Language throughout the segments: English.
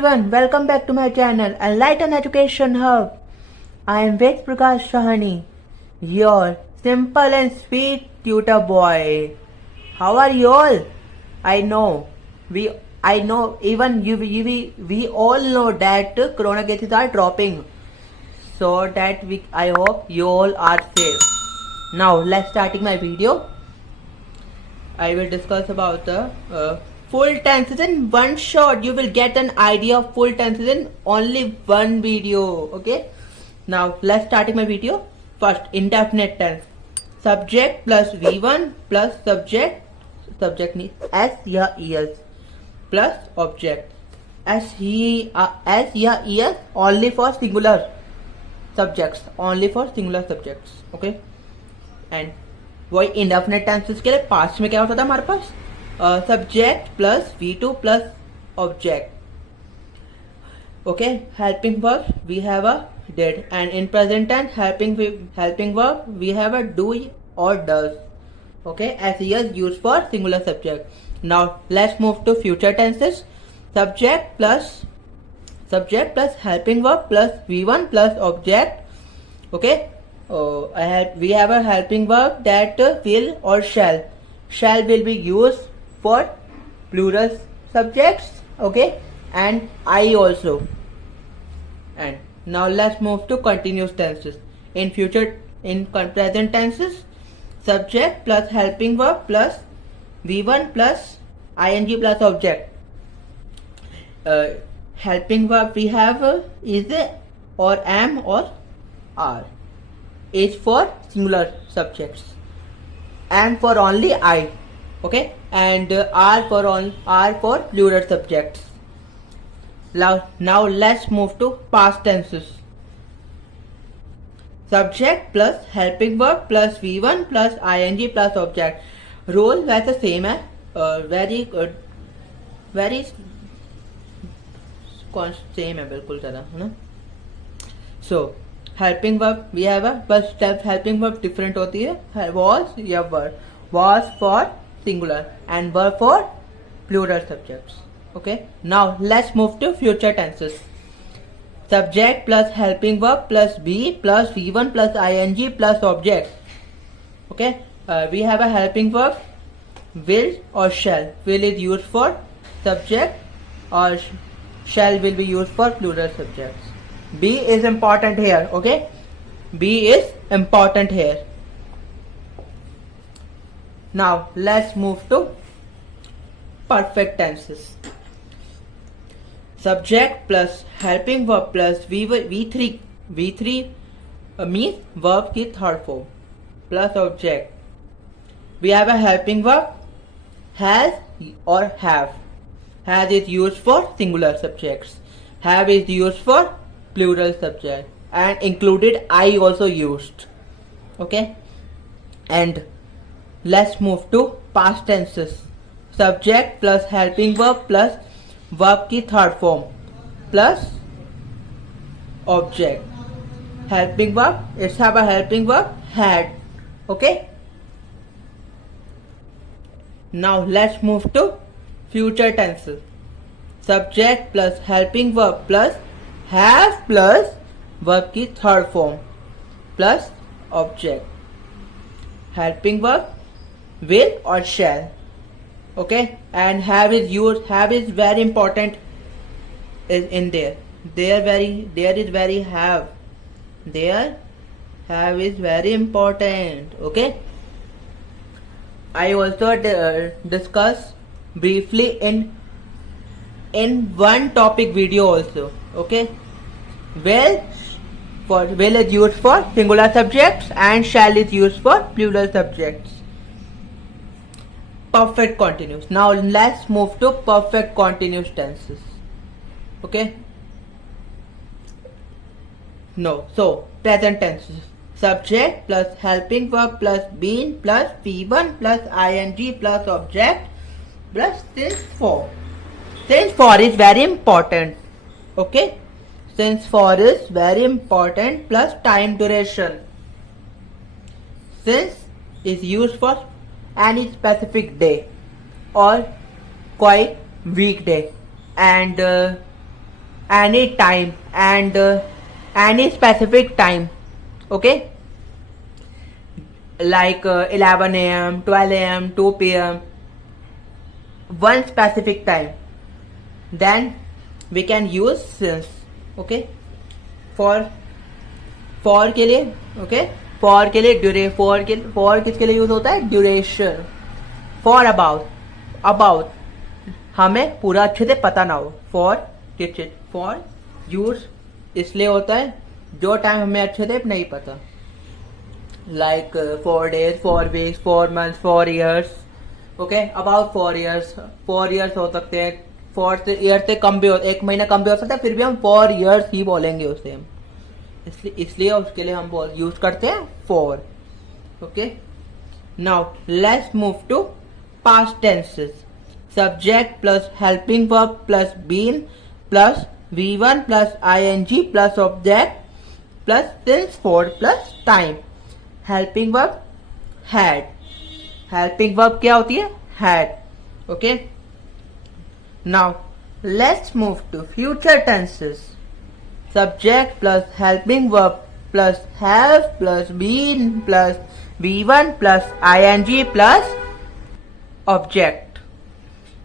everyone, welcome back to my channel, Enlighten Education Hub. I am Ved Prakash Sahani, your simple and sweet tutor boy. How are you all? I know we all know that corona cases are dropping. So that I hope you all are safe. Now let's starting my video. I will discuss about the full tenses in one shot. You will get an idea of full tenses in only one video. Okay. Now let's starting my video. First, indefinite tense. Subject plus V1 plus subject needs S या ES plus object. S या ES only for singular subjects. Okay. And वही indefinite tenses के लिए past में क्या होता था हमारे पास subject plus V2 plus object. Okay. Helping verb we have a did and in present tense helping verb we have a do और does. Okay. S is used for singular subject. Now let's move to future tenses. Subject plus helping verb plus V1 plus object. Okay. We have a helping verb that will or shall. Shall will be used for plural subjects. Okay, and I also. And now let's move to continuous tenses. In present tenses, subject plus helping verb plus V1 plus ing plus object. Helping verb we have is or am or are. Is for singular subjects, am for only I, okay, and are for plural subjects. Now let's move to past tenses. Subject plus helping verb plus V1 plus ing plus object. Rule वैसे same है, very good, very same है बिल्कुल ज़्यादा है ना. So helping verb we have बस helping verb different होती है. वॉज या were. Was for singular and were for plural subjects. Okay. Now let's move to future tenses. Subject plus helping verb plus be plus V1 plus ing plus object. Okay. We have a helping verb will और shall. Will is used for subject और shall will be used for plural subjects. B is important here. Okay, B is important here. Now let's move to perfect tenses. Subject plus helping verb plus V3 means verb की third form plus object. We have a helping verb has or have. Has is used for singular subjects. Have is used for plural subject and included I also used. Okay. And let's move to past tenses. Subject plus helping verb plus verb की third form plus object. Helping verb, it's have a helping verb had. Okay. Now let's move to future tenses. Subject plus helping verb plus have plus verb की third form plus object. Helping verb will or shall. Okay. And have is used. Have is very important is in there. There is very have. There have is very important. Okay. I also discuss briefly in one topic video also. Okay. Will is used for singular subjects and shall is used for plural subjects. Perfect continuous. Now let's move to perfect continuous tenses. Okay. No. So present tenses. Subject plus helping verb plus been plus V1 plus ing plus object plus since for. Since for is very important. Okay. Since for is very important plus time duration. Since is used for any specific day or quite weekday, and any time and any specific time. Okay, like 11 a.m., 12 a.m., 2 p.m. one specific time, then we can use since. Okay, for के लिए, okay, for के लिए for किसके लिए use होता है? Duration. for about हमें पूरा अच्छे से पता ना हो. for यूज इसलिए होता है जो टाइम हमें अच्छे से नहीं पता, like 4 days, 4 weeks, 4 months, 4 years. Okay, about 4 years. 4 years हो सकते हैं, 4 ईयर से कम भी हो, 1 महीना कम भी हो सकता है, फिर भी हम 4 years ही बोलेंगे उसे हम, इसलिए उसके लिए हम यूज करते हैं for. Okay, now let's move to past tenses. Subject plus helping verb plus been plus V1 plus ing plus object plus since for plus time. Helping verb had. Helping verb क्या होती है? had. Okay, now let's move to future tenses. Subject plus helping verb plus have plus been plus V1 plus ing plus object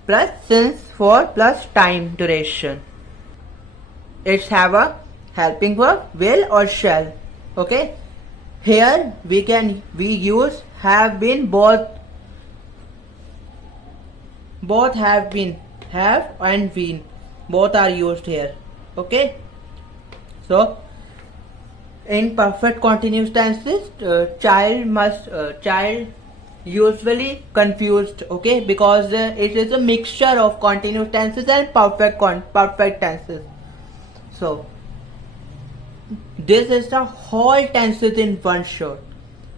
plus since for plus time duration. It's have a helping verb will or shall. Okay, here we use have been, both have been, have and been, both are used here. Okay, so in perfect continuous tenses, child usually confused. Okay, because it is a mixture of continuous tenses and perfect tenses. So this is the whole tenses in one shot.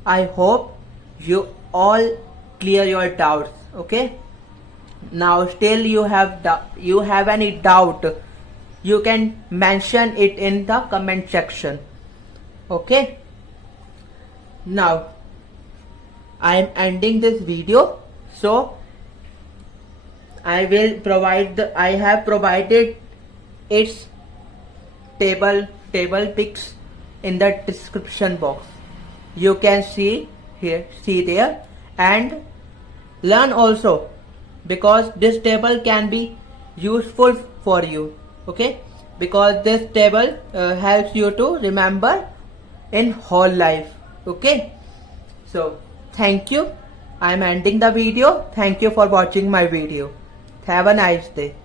I hope you all clear your doubts. Okay, now still you have any doubt, you can mention it in the comment section. Okay, now I am ending this video, so I have provided its table pics in the description box. You can see there and learn also, because this table can be useful for you. Okay, because this table helps you to remember in whole life. Okay, so thank you. I am ending the video. Thank you for watching my video. Have a nice day.